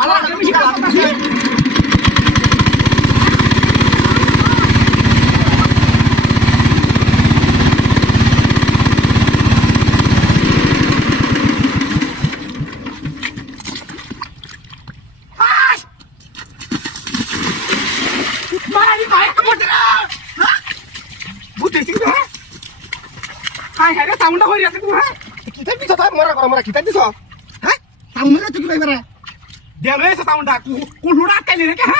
ভালো লাগে বেশি কাজ করতেছে মারি ভাই মোটে বুঝতেছি না হাই হাই রে সাউন্ডটা হই আছে তুই হ্যাঁ কিতা দিছ তাই মরা করা মরা কিতা দিছ হ্যাঁ সামনে তুই কি देवरेस साऊंड कुल्हुडा केली रे का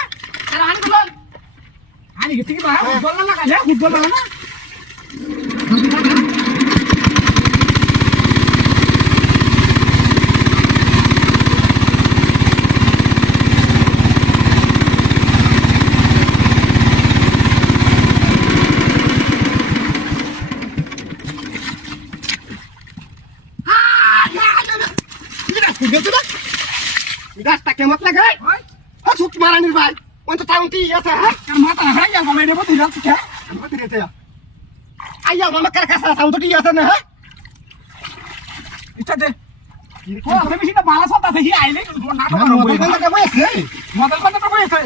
चला आणि बोल। आणि किती की बाहेर हाँ। फुटबॉल ना काय फुटबॉल ना? Get it up! গাছটা কেমন লাগে? হ্যাঁ সুখ মারানির ভাই। অন্ত টাউনটি আছে হ্যাঁ? কার মাথা হারাই গেল বলে এটা তুই যাচ্ছে কে আমি তে আইয়া মামা কার কাছে সাউন্ডটি আছে না হ্যাঁ? ইচ্ছা দে। ও আমি বেশি না বালা সন্তা থেকে আইলে না মদল করে বসে মদল তো বইছে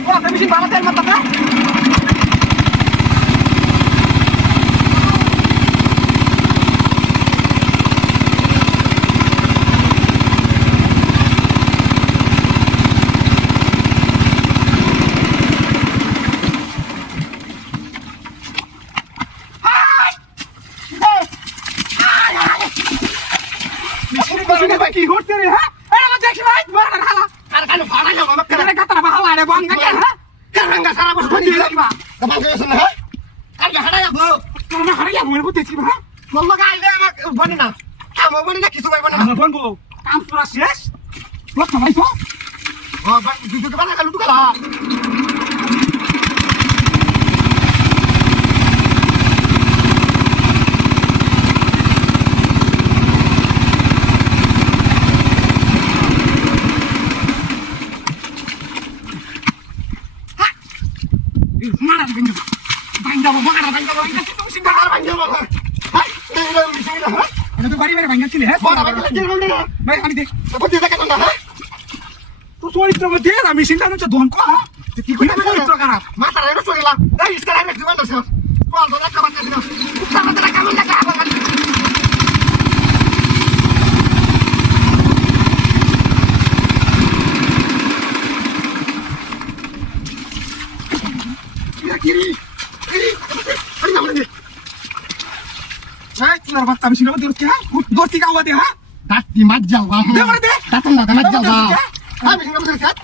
ও আমি বেশি বালা তেল মাথা না মিশিনে ভাই কি করতে রে হ্যাঁ? এটা আমার দেখি ভাই মারা খালা আর কানে ফাড়া গেল। কার এটা কাতরা বাহালা রে বাঙ্গা কে হ্যাঁ? কারঙ্গা সারা বছর বন্ধি লাগবা কামাল গেছ। না হ্যাঁ? কার হাড়া যাব না হারাই যাব বলতেছি ভাই মল্লা গাইলে আমাক বনে না। কাম বনে না কিছু পাইব না। আমার কাম পুরা শেষ। ও ভাই দুটো বানা গেল দুটো গেল মারা দিবেন বাইন্দা বাবা বাইন্দা বাইন্দা তুমি সিঙ্গা আর ভাই যাব হ্যাঁ এটা তো বাড়ি মেরে বাইন্দা ছিল হ্যাঁ ভাই আমি দেখ? বলতে দেখা না হ্যাঁ তো চরিত্র মধ্যে আমি খারাপ আবার কিরি কিরি আরে না মানে তোর বাচ্চা আমি সিনেমা দিচ্ছি হ্যাঁ? দোস্তি কাওয়া দে হ্যাঁ? দাঁত মাছ যাও দে মারে দে। দাঁত না দাঁত যাও আমি সিঙ্গাপুর স্যার